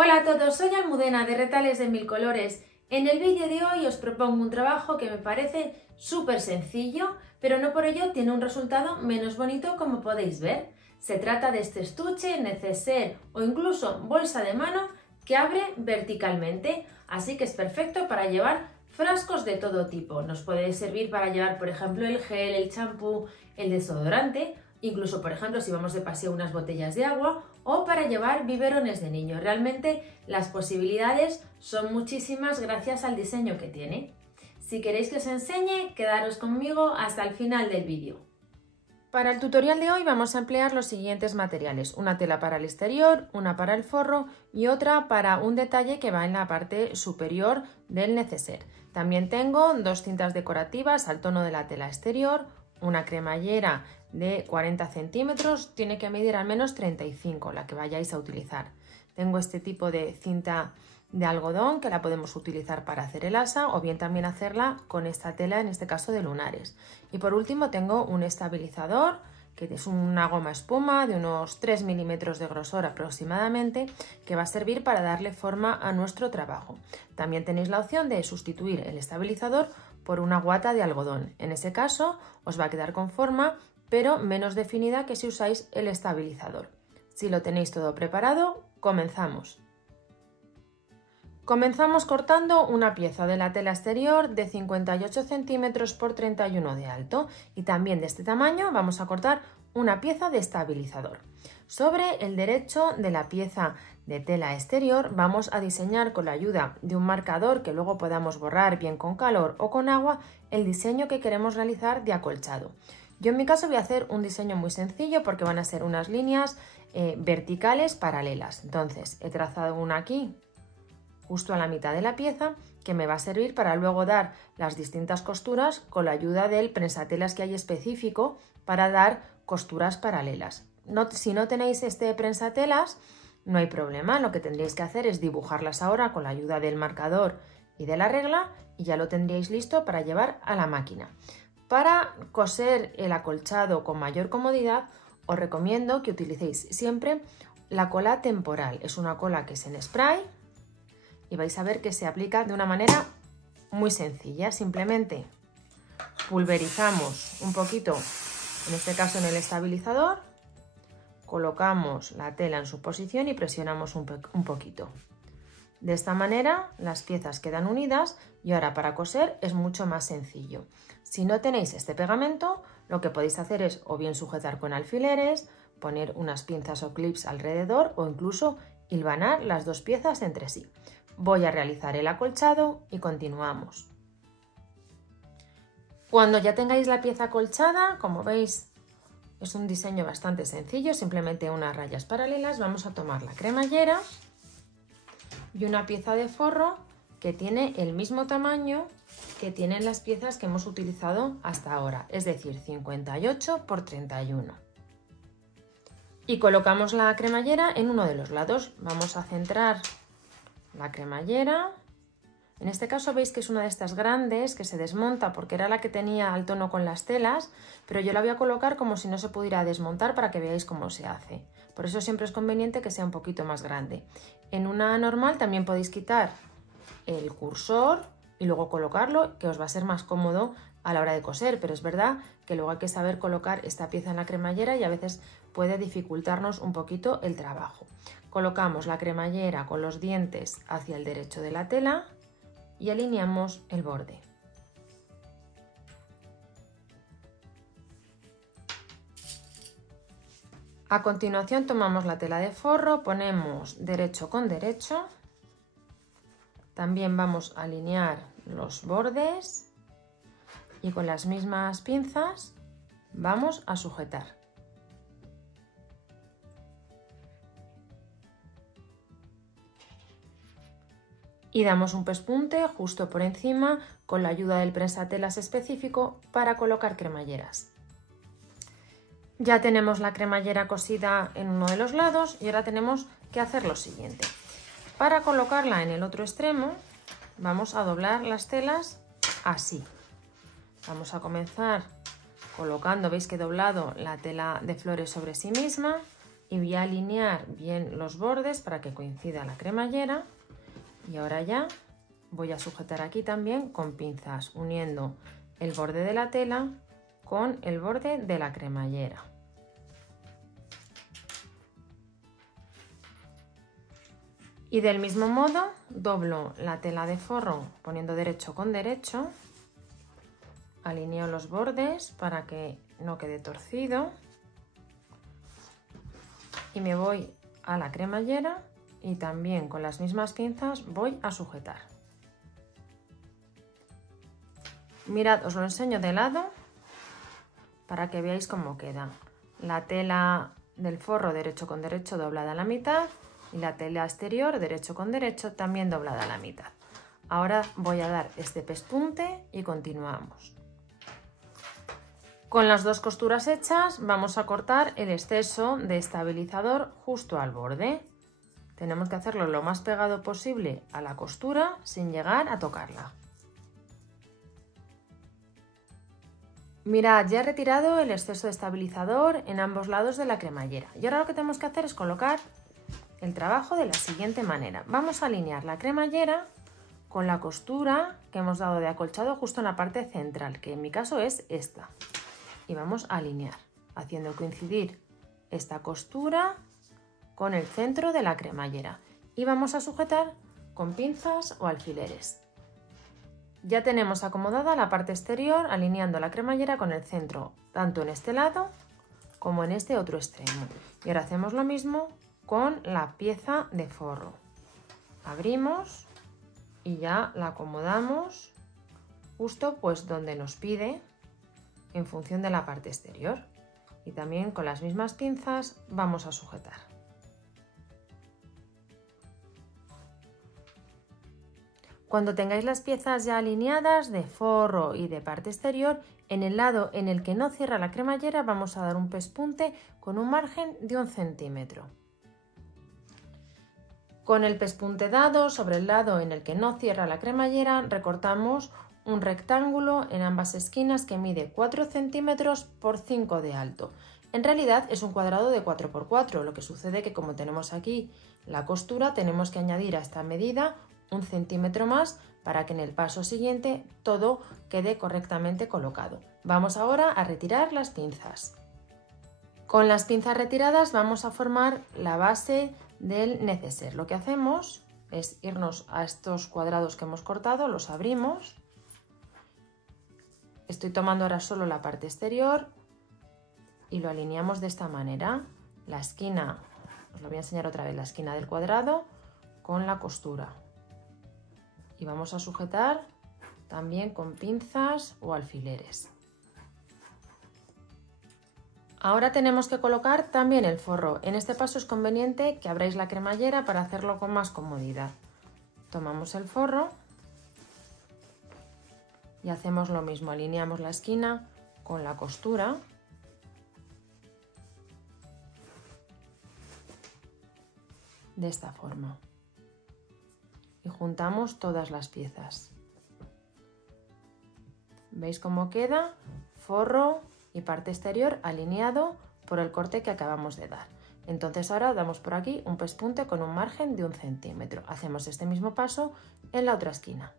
Hola a todos, soy Almudena de Retales de Mil Colores. En el vídeo de hoy os propongo un trabajo que me parece súper sencillo, pero no por ello tiene un resultado menos bonito como podéis ver. Se trata de este estuche, neceser o incluso bolsa de mano que abre verticalmente, así que es perfecto para llevar frascos de todo tipo. Nos puede servir para llevar, por ejemplo, el gel, el champú, el desodorante, incluso, por ejemplo, si vamos de paseo unas botellas de agua o para llevar biberones de niños. Realmente las posibilidades son muchísimas gracias al diseño que tiene. Si queréis que os enseñe, quedaros conmigo hasta el final del vídeo. Para el tutorial de hoy vamos a emplear los siguientes materiales: una tela para el exterior, una para el forro y otra para un detalle que va en la parte superior del neceser. También tengo dos cintas decorativas al tono de la tela exterior, una cremallera de 40 centímetros, tiene que medir al menos 35 la que vayáis a utilizar. Tengo este tipo de cinta de algodón que la podemos utilizar para hacer el asa o bien también hacerla con esta tela, en este caso de lunares. Y por último tengo un estabilizador que es una goma espuma de unos 3 milímetros de grosor aproximadamente, que va a servir para darle forma a nuestro trabajo. También tenéis la opción de sustituir el estabilizador por una guata de algodón. En ese caso os va a quedar con forma, pero menos definida que si usáis el estabilizador. Si lo tenéis todo preparado, comenzamos. Comenzamos cortando una pieza de la tela exterior de 58 centímetros por 31 de alto y también de este tamaño vamos a cortar una pieza de estabilizador. Sobre el derecho de la pieza de tela exterior vamos a diseñar con la ayuda de un marcador que luego podamos borrar bien con calor o con agua el diseño que queremos realizar de acolchado. Yo en mi caso voy a hacer un diseño muy sencillo porque van a ser unas líneas verticales paralelas. Entonces he trazado una aquí justo a la mitad de la pieza que me va a servir para luego dar las distintas costuras con la ayuda del prensatelas que hay específico para dar costuras paralelas. Si no tenéis este prensatelas no hay problema, lo que tendréis que hacer es dibujarlas ahora con la ayuda del marcador y de la regla y ya lo tendríais listo para llevar a la máquina. Para coser el acolchado con mayor comodidad os recomiendo que utilicéis siempre la cola temporal. Es una cola que es en spray y vais a ver que se aplica de una manera muy sencilla. Simplemente pulverizamos un poquito, en este caso en el estabilizador, colocamos la tela en su posición y presionamos un poquito. De esta manera las piezas quedan unidas y ahora para coser es mucho más sencillo. Si no tenéis este pegamento, lo que podéis hacer es o bien sujetar con alfileres, poner unas pinzas o clips alrededor o incluso hilvanar las dos piezas entre sí. Voy a realizar el acolchado y continuamos. Cuando ya tengáis la pieza acolchada, como veis, es un diseño bastante sencillo, simplemente unas rayas paralelas. Vamos a tomar la cremallera y una pieza de forro que tiene el mismo tamaño que tienen las piezas que hemos utilizado hasta ahora, es decir, 58 por 31. Y colocamos la cremallera en uno de los lados. Vamos a centrar la cremallera. En este caso veis que es una de estas grandes que se desmonta porque era la que tenía al tono con las telas, pero yo la voy a colocar como si no se pudiera desmontar para que veáis cómo se hace. Por eso siempre es conveniente que sea un poquito más grande. En una normal también podéis quitar el cursor y luego colocarlo, que os va a ser más cómodo a la hora de coser, pero es verdad que luego hay que saber colocar esta pieza en la cremallera y a veces puede dificultarnos un poquito el trabajo. Colocamos la cremallera con los dientes hacia el derecho de la tela y alineamos el borde. A continuación tomamos la tela de forro, ponemos derecho con derecho. También vamos a alinear los bordes y con las mismas pinzas vamos a sujetar. Y damos un pespunte justo por encima con la ayuda del prensatelas específico para colocar cremalleras. Ya tenemos la cremallera cosida en uno de los lados y ahora tenemos que hacer lo siguiente. Para colocarla en el otro extremo vamos a doblar las telas así. Vamos a comenzar colocando, veis que he doblado la tela de flores sobre sí misma, y voy a alinear bien los bordes para que coincida la cremallera. Y ahora ya voy a sujetar aquí también con pinzas, uniendo el borde de la tela con el borde de la cremallera. Y del mismo modo doblo la tela de forro poniendo derecho con derecho, alineo los bordes para que no quede torcido y me voy a la cremallera y también con las mismas pinzas voy a sujetar. Mirad, os lo enseño de lado para que veáis cómo queda. La tela del forro derecho con derecho doblada a la mitad y la tela exterior derecho con derecho también doblada a la mitad. Ahora voy a dar este pespunte y continuamos. Con las dos costuras hechas vamos a cortar el exceso de estabilizador justo al borde. Tenemos que hacerlo lo más pegado posible a la costura sin llegar a tocarla. Mirad, ya he retirado el exceso de estabilizador en ambos lados de la cremallera y ahora lo que tenemos que hacer es colocar el trabajo de la siguiente manera. Vamos a alinear la cremallera con la costura que hemos dado de acolchado justo en la parte central, que en mi caso es esta. Y vamos a alinear, haciendo coincidir esta costura con el centro de la cremallera. Y vamos a sujetar con pinzas o alfileres. Ya tenemos acomodada la parte exterior alineando la cremallera con el centro, tanto en este lado como en este otro extremo. Y ahora hacemos lo mismo con la pieza de forro. Abrimos y ya la acomodamos justo pues donde nos pide en función de la parte exterior. Y también con las mismas pinzas vamos a sujetar. Cuando tengáis las piezas ya alineadas de forro y de parte exterior, en el lado en el que no cierra la cremallera vamos a dar un pespunte con un margen de 1 centímetro. Con el pespunte dado sobre el lado en el que no cierra la cremallera recortamos un rectángulo en ambas esquinas que mide 4 centímetros por 5 de alto. En realidad es un cuadrado de 4 por 4, lo que sucede que como tenemos aquí la costura tenemos que añadir a esta medida 1 centímetro más para que en el paso siguiente todo quede correctamente colocado. Vamos ahora a retirar las pinzas. Con las pinzas retiradas vamos a formar la base del neceser. Lo que hacemos es irnos a estos cuadrados que hemos cortado, los abrimos. Estoy tomando ahora solo la parte exterior y lo alineamos de esta manera. La esquina, os lo voy a enseñar otra vez, la esquina del cuadrado con la costura. Y vamos a sujetar también con pinzas o alfileres. Ahora tenemos que colocar también el forro. En este paso es conveniente que abráis la cremallera para hacerlo con más comodidad. Tomamos el forro y hacemos lo mismo. Alineamos la esquina con la costura. De esta forma. Y juntamos todas las piezas. ¿Veis cómo queda? Forro y parte exterior alineado por el corte que acabamos de dar. Entonces ahora damos por aquí un pespunte con un margen de 1 centímetro. Hacemos este mismo paso en la otra esquina.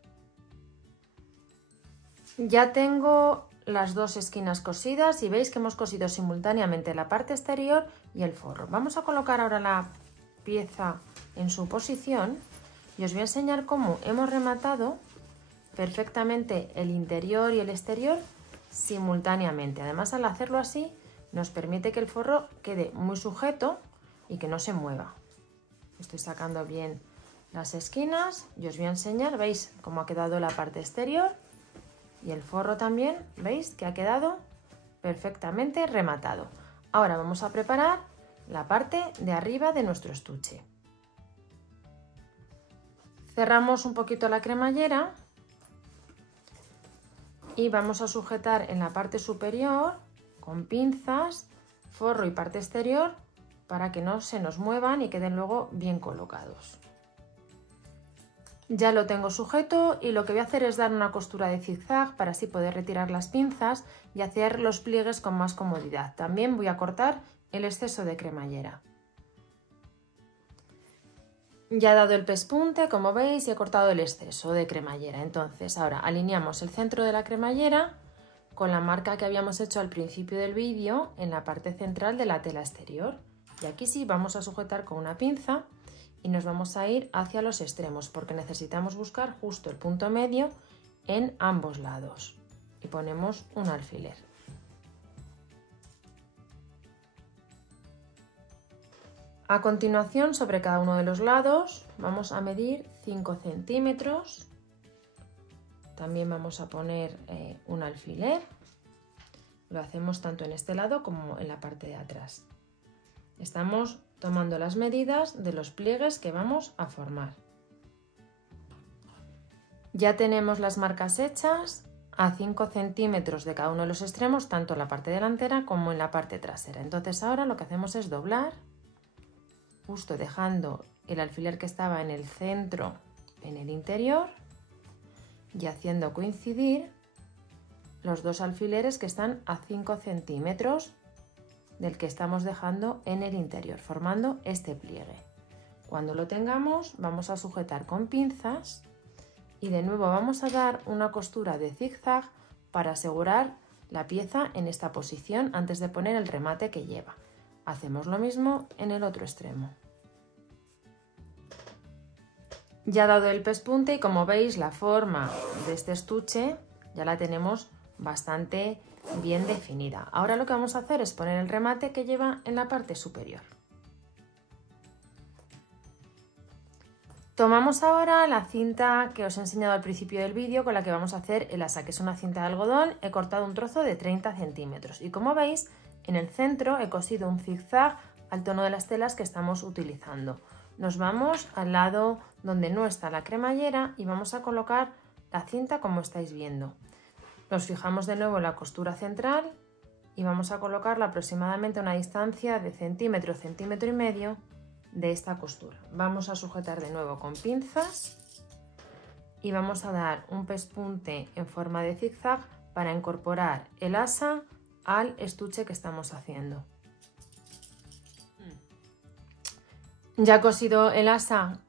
Ya tengo las dos esquinas cosidas y veis que hemos cosido simultáneamente la parte exterior y el forro. Vamos a colocar ahora la pieza en su posición y os voy a enseñar cómo hemos rematado perfectamente el interior y el exterior simultáneamente. Además, al hacerlo así nos permite que el forro quede muy sujeto y que no se mueva. Estoy sacando bien las esquinas y os voy a enseñar, veis cómo ha quedado la parte exterior y el forro también, veis que ha quedado perfectamente rematado. Ahora vamos a preparar la parte de arriba de nuestro estuche. Cerramos un poquito la cremallera y vamos a sujetar en la parte superior con pinzas, forro y parte exterior para que no se nos muevan y queden luego bien colocados. Ya lo tengo sujeto y lo que voy a hacer es dar una costura de zigzag para así poder retirar las pinzas y hacer los pliegues con más comodidad. También voy a cortar el exceso de cremallera. Ya he dado el pespunte, como veis, y he cortado el exceso de cremallera. Entonces ahora alineamos el centro de la cremallera con la marca que habíamos hecho al principio del vídeo en la parte central de la tela exterior. Y aquí sí vamos a sujetar con una pinza y nos vamos a ir hacia los extremos porque necesitamos buscar justo el punto medio en ambos lados. Y ponemos un alfiler. A continuación, sobre cada uno de los lados vamos a medir 5 centímetros. También vamos a poner un alfiler. Lo hacemos tanto en este lado como en la parte de atrás. Estamos tomando las medidas de los pliegues que vamos a formar. Ya tenemos las marcas hechas a 5 centímetros de cada uno de los extremos, tanto en la parte delantera como en la parte trasera. Entonces ahora lo que hacemos es doblar, justo dejando el alfiler que estaba en el centro en el interior y haciendo coincidir los dos alfileres que están a 5 centímetros del que estamos dejando en el interior, formando este pliegue. Cuando lo tengamos vamos a sujetar con pinzas y de nuevo vamos a dar una costura de zigzag para asegurar la pieza en esta posición antes de poner el remate que lleva. Hacemos lo mismo en el otro extremo. Ya dado el pespunte y como veis la forma de este estuche ya la tenemos bastante bien definida. Ahora lo que vamos a hacer es poner el remate que lleva en la parte superior. Tomamos ahora la cinta que os he enseñado al principio del vídeo con la que vamos a hacer el asa, que es una cinta de algodón. He cortado un trozo de 30 centímetros y como veis en el centro he cosido un zigzag al tono de las telas que estamos utilizando. Nos vamos al lado donde no está la cremallera y vamos a colocar la cinta como estáis viendo. Nos fijamos de nuevo en la costura central y vamos a colocarla aproximadamente a una distancia de centímetro, centímetro y medio de esta costura. Vamos a sujetar de nuevo con pinzas y vamos a dar un pespunte en forma de zigzag para incorporar el asa al estuche que estamos haciendo. Ya he cosido el asa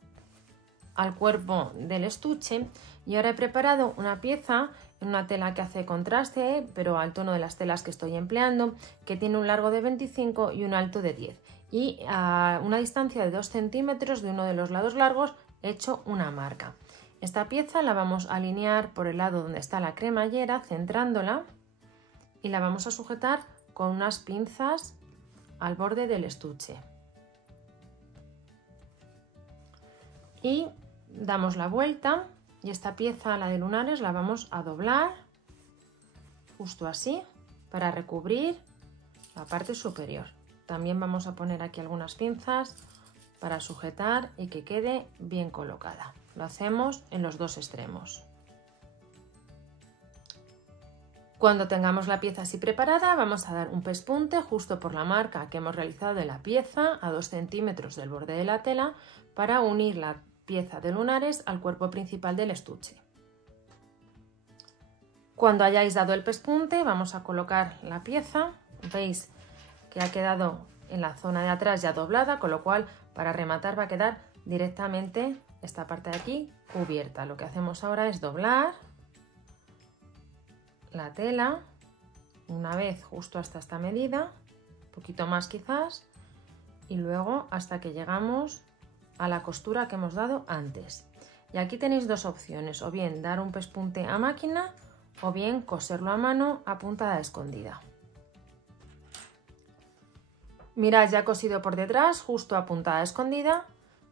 al cuerpo del estuche y ahora he preparado una pieza en una tela que hace contraste, pero al tono de las telas que estoy empleando, que tiene un largo de 25 y un alto de 10. Y a una distancia de 2 centímetros de uno de los lados largos he hecho una marca. Esta pieza la vamos a alinear por el lado donde está la cremallera, centrándola, y la vamos a sujetar con unas pinzas al borde del estuche. Y damos la vuelta y esta pieza, la de lunares, la vamos a doblar justo así para recubrir la parte superior. También vamos a poner aquí algunas pinzas para sujetar y que quede bien colocada. Lo hacemos en los dos extremos. Cuando tengamos la pieza así preparada, vamos a dar un pespunte justo por la marca que hemos realizado de la pieza a 2 centímetros del borde de la tela para unir la pieza de lunares al cuerpo principal del estuche. Cuando hayáis dado el pespunte, vamos a colocar la pieza. Veis que ha quedado en la zona de atrás ya doblada, con lo cual para rematar va a quedar directamente esta parte de aquí cubierta. Lo que hacemos ahora es doblar la tela una vez justo hasta esta medida, un poquito más quizás, y luego hasta que llegamos a la costura que hemos dado antes. Y aquí tenéis dos opciones, o bien dar un pespunte a máquina o bien coserlo a mano a puntada escondida. Mirad, ya he cosido por detrás justo a puntada escondida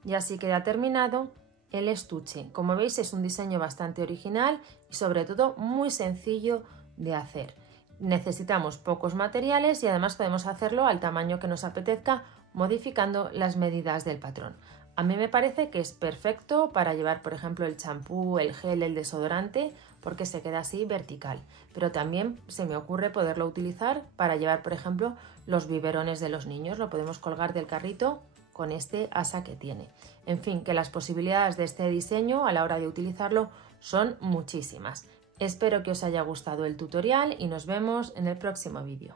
y así queda terminado el estuche. Como veis, es un diseño bastante original y sobre todo muy sencillo de hacer. Necesitamos pocos materiales y además podemos hacerlo al tamaño que nos apetezca modificando las medidas del patrón. A mí me parece que es perfecto para llevar, por ejemplo, el champú, el gel, el desodorante, porque se queda así vertical. Pero también se me ocurre poderlo utilizar para llevar, por ejemplo, los biberones de los niños. Lo podemos colgar del carrito con este asa que tiene. En fin, que las posibilidades de este diseño a la hora de utilizarlo son muchísimas. Espero que os haya gustado el tutorial y nos vemos en el próximo vídeo.